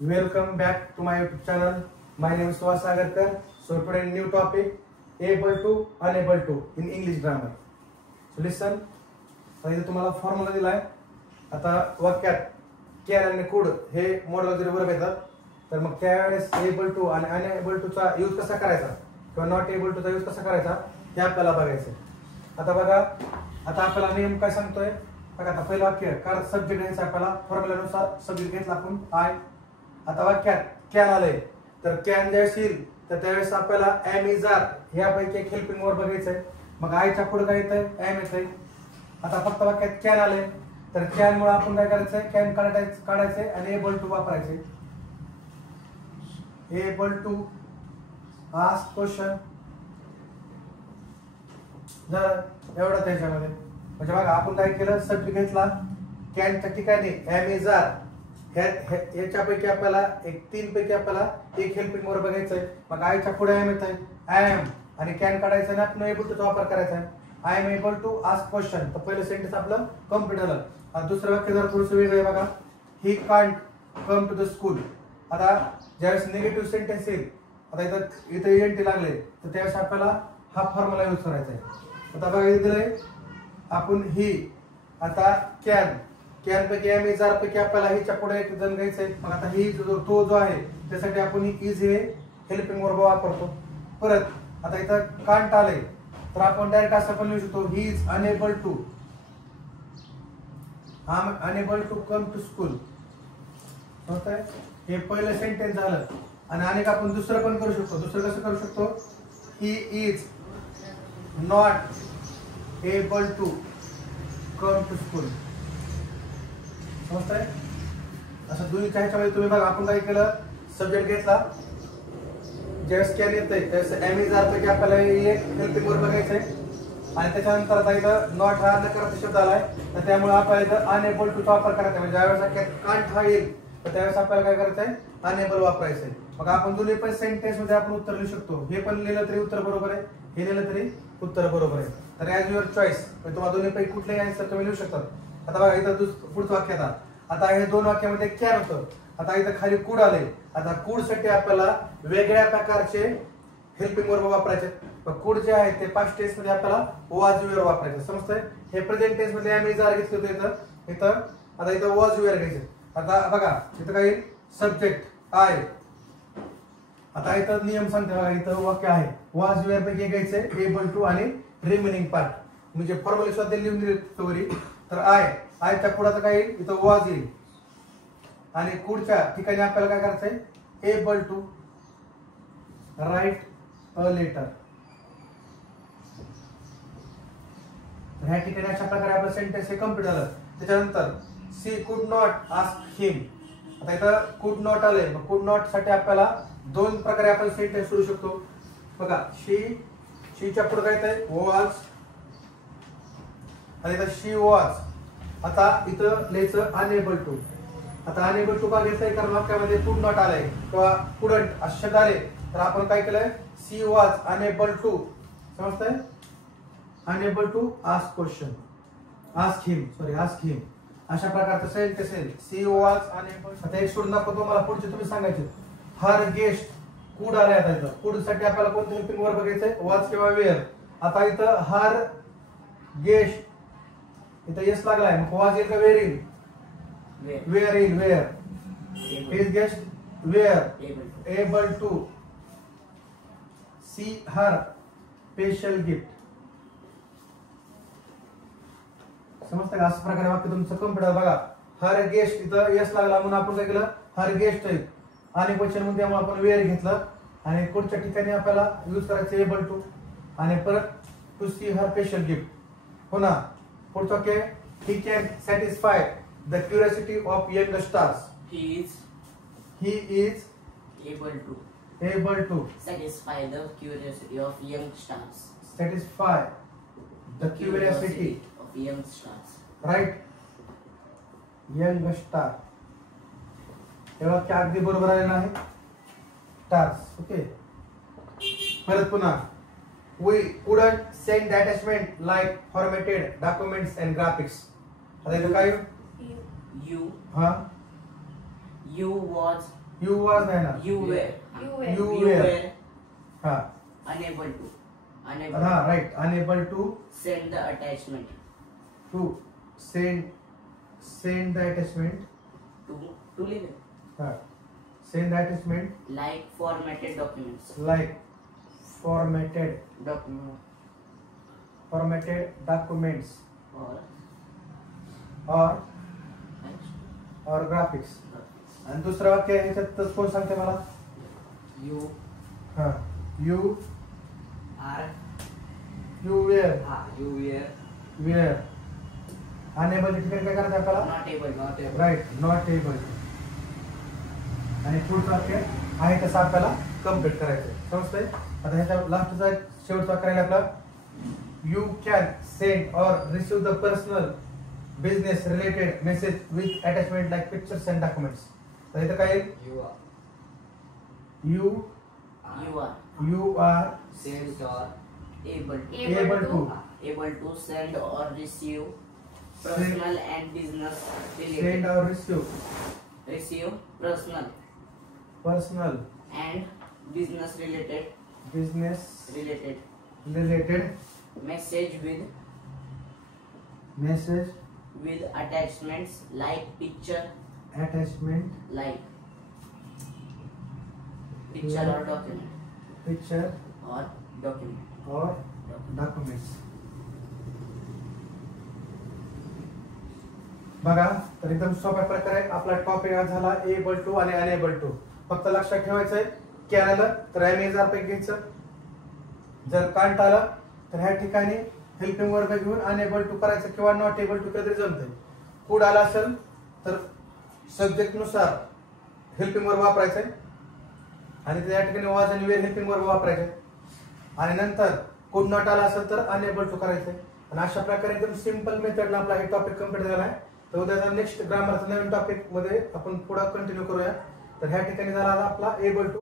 Welcome back to my YouTube channel. My name is Suhas Sagarkar. So today new topic, able to, unable to in English grammar. So listen. इथे तुम्हाला formula दिलाय. आता वाक्यात can आणि कुड हे model जरी वर्ब येतात तर मग त्यावेळेस एबल टू आणि अनएबल टू चा यूज कसा करायचा किंवा नॉट एबल टू चा यूज कसा करायचा हे आपल्याला बघायचं. आता बघा, आता आपल्याला नियम काय सांगतोय बघा. आता पहिलं वाक्य कार सब्जेक्ट घ्यायचा आपल्याला फॉर्म्युलानुसार सब्जेक्ट घेतला आपण आय. आता वाक्यात कॅन आलंय तर कॅन ज्यावेळेस येईल तर त्यावेळेस आपल्याला एम इज आर ह्यापैकी एक हेल्पिंग वर्ब बघायचंय. मग आयच्या पुढे काय येतंय, एम येतंय. आता फक्त वाक्यात कॅन आले तर कॅन मुळे आपण काय करायचंय, कॅन काढायचे आणि एबल टू वापरायचे. एबल टू आस्क क्वेश्चन जर एवढं त्याच्यामध्ये म्हणजे बघा आपण काय केलं, सब्जेक्ट घेतला कॅनच्या ठिकाणी एम इज आर याच्यापैकी आपल्याला एक तीन पैकी आपल्याला एक हेल्पिंग वर्ब बघायचंय. मग आयच्या पुढे एम येतंय, आय एम आणि कॅन काढायचं आणि आपण एबल टूचा वापर करायचा आहे. I am able to ask question. तर पहिलं सेंटेन्स आपलं कंप्लीट झालं. आता दुसरं वाक्य जर थोडंसं वेगळं आहे बघा. He can't come to the school. आता ज्यावेळेस निगेटिव्ह सेंटेन्स येईल, आता इथं एनटी लागले तर त्यावेळेस आपल्याला हा फॉर्म्युला यूज करायचा आहे. आता बघा इथे दिलंय आपण ही. आता कॅन पैकी एम इज आर पैकी आपल्याला हिच्या पुढे एक जण घ्यायचंय. मग आता ही तो जो आहे त्यासाठी आपण ही इज हे हेल्पिंग वर्ब वापरतो. परत आता इथं कांट आले तर आपण डायरेक्ट असं पण लिहू शकतो, he is enable to come to school. हे पहिलं सेंटेन्स झालं. आणि अनेक आपण दुसरं पण करू शकतो. दुसरं कसं करू शकतो, he is not able to come to school. समजतंय? असं दोन्हीच्या ह्याच्यामध्ये तुम्ही बघा आपण काय केलं, सब्जेक्ट घेतला ज्यावेळेस कॅन येतंय त्यावेळेस एम इज आर पैकी आपल्याला एक हेल्पिंग वर्ब बघायचंय. आणि त्याच्यानंतर आता इथं नॉट हा नकारात्मक शब्द आलाय तर त्यामुळे आपल्याला इथं अनएबल टूचा वापर करायचा. म्हणजे ज्यावेळेस कांट हा येईल तर त्यावेळेस आपल्याला काय करायचंय, अनएबल वापरायचंय. मग आपण दोन्ही पण सेंटेन्स मध्ये आपण उत्तर लिहू शकतो. हे पण लिहिलं तरी उत्तर बरोबर आहे, हे लिहिलं तरी उत्तर बरोबर आहे. तर ॲज युअर चॉईस तुम्हाला दोन्ही पैकी कुठलेही आन्सर तुम्ही लिहू शकता. आता बघा इथं पुढचं वाक्य आता हे दोन वाक्यामध्ये कॅन होतं. आता इथं खाली कुड आले. आता कुड साठी आपल्याला वेगळ्या प्रकारचे हेल्पिंग वर्ब वापरायचे. कुड जे आहे ते पास्ट टेन्स मध्ये आपल्याला वॉज वेअर वापरायचं. समजतंय? हे प्रेझेंट टेन्स मध्ये एम इज आर घेतलं होतं इथं आता इथं वॉज वेअर घ्यायचे. आता बघा इथं काही सब्जेक्ट आहे. आता इथं नियम सांगते बघा, इथं वाक्य आहे वॉज वेअर पैकी घ्यायचे एबल टू आणि रिमेनिंग पार्ट म्हणजे फॉर्म्युला स्वतः लिहून दिली स्टोरी. तर आयच्या पुढे काय येईल, इथं वॉज येईल आणि कुडच्या ठिकाणी आपल्याला काय करायचंय, able to write a letter. ह्या ठिकाणी अशा प्रकारे आपलं सेंटेन्स हे कंप्लीट झालं. त्याच्यानंतर सी कुड नॉट आस्क हिम. आता इथं कुड नॉट आलंय. मग कुड नॉट साठी आपल्याला दोन प्रकारे आपण सेंटेन्स सोडू शकतो. बघा शीच्या पुढे काय येतंय, वॉज आणि इथं शी वॉज. आता इथं लिहायचं अनएबल टू. आता अनएबल टू का घेतलंय, कारण वाक्यामध्ये कुड नॉट आलंय किंवा कुडंट असे शब्द आले तर आपण काय केलंय, सी वॉज अनएबल टू. समजतंय? Unable to ask question, ask him अशा प्रकारचं सेंटेन्स असेल. She was unable. आता एक सोडून दाखवतो मला, पुढचे तुम्ही सांगायचे. हर गेस्ट कुड आलाय. आता इथं कुड साठी आपल्याला कोणतं हेल्पिंग वर्ब बघायचंय, वॉज किंवा वेअर. आता इथं हर गेस्ट इथं येस लागलाय. मग वॉज येईल का वेअर येईल, वेअर येईल. Were his guest were able to see her special gift. समजतं का? अशा प्रकारे वाक्य तुमचं कंप्लीट आहे. बघा हर गेस्ट इथं येस लागला म्हणून आपण काय केलं, हर गेस्ट आहे आणि क्वेश्चन मध्ये त्यामुळे आपण वेअर घेतलं आणि पुढच्या ठिकाणी आपल्याला यूज करायचं एबल टू आणि परत to see her special gift. हो ना? पुढचं वाक्य, he can satisfy the curiosity of young stars. He is able to satisfy the curiosity of young stars. Satisfy the curiosity of young stars. Right? Young star. हे वाक्य अगदी बरोबर आलेलं आहे. स्टार्स. ओके. परत पुन्हा we couldn't send the attachment like formatted documents and graphics. आता इथं काय You हा You was यू वॉज नाही ना, You were. You You were. were हा unable to. Unable हा right, unable to send the attachment send the attachment, to leave. हा send the attachment Like formatted documents. Like formatted Document documents or or graphics. आणि दुसरं वाक्य आहे ह्याच्यात कोण सांगते मला? you हा you are were you were were. Unable ठिकाणी काय करायचं आपल्याला? not able. Right, not able. आणि पुढचं वाक्य आहे तसं आपल्याला कम्प्लीट करायचं. समजतंय? आता ह्याच्या लास्टचा शेवटचा करायला आपला you can send or receive the personal business related message with attachment like pictures and documents. तर इथं काय You are you are send or able able to send or receive personal and business send related or receive personal personal and business business related related message message with attachments like picture attachment or document picture or document. Or documents. बघा, तर एकदम सोप्या प्रकारे आपला topic आज झाला able to आणि unable to. फक्त लक्षात ठेवायचंय कॅन आलं तर ॲमेझॉन पैकी घ्यायचं, जर कांट आलं तर ह्या ठिकाणी हेल्पिंग वर्ब घेऊन अनेबल टू करायचं किंवा नॉट एबल टू कधी जमतंय. कुड आला असेल तर सब्जेक्ट नुसार हेल्पिंग वर्ब वापरायचंय आणि त्या ठिकाणी वॉज आणि वेअर हेल्पिंग वर्ब वापरायचे. आणि नंतर कुड नॉट आला असेल तर अनेबल टू करायचंय. आणि अशा प्रकारे एकदम सिंपल मेथडला आपला हे टॉपिक कम्प्लीट झाला आहे. तर उद्याचा नेक्स्ट ग्रामरचा नवीन टॉपिक मध्ये आपण पुढे कंटिन्यू करूया. तर ह्या ठिकाणी झाला आपला एबल टू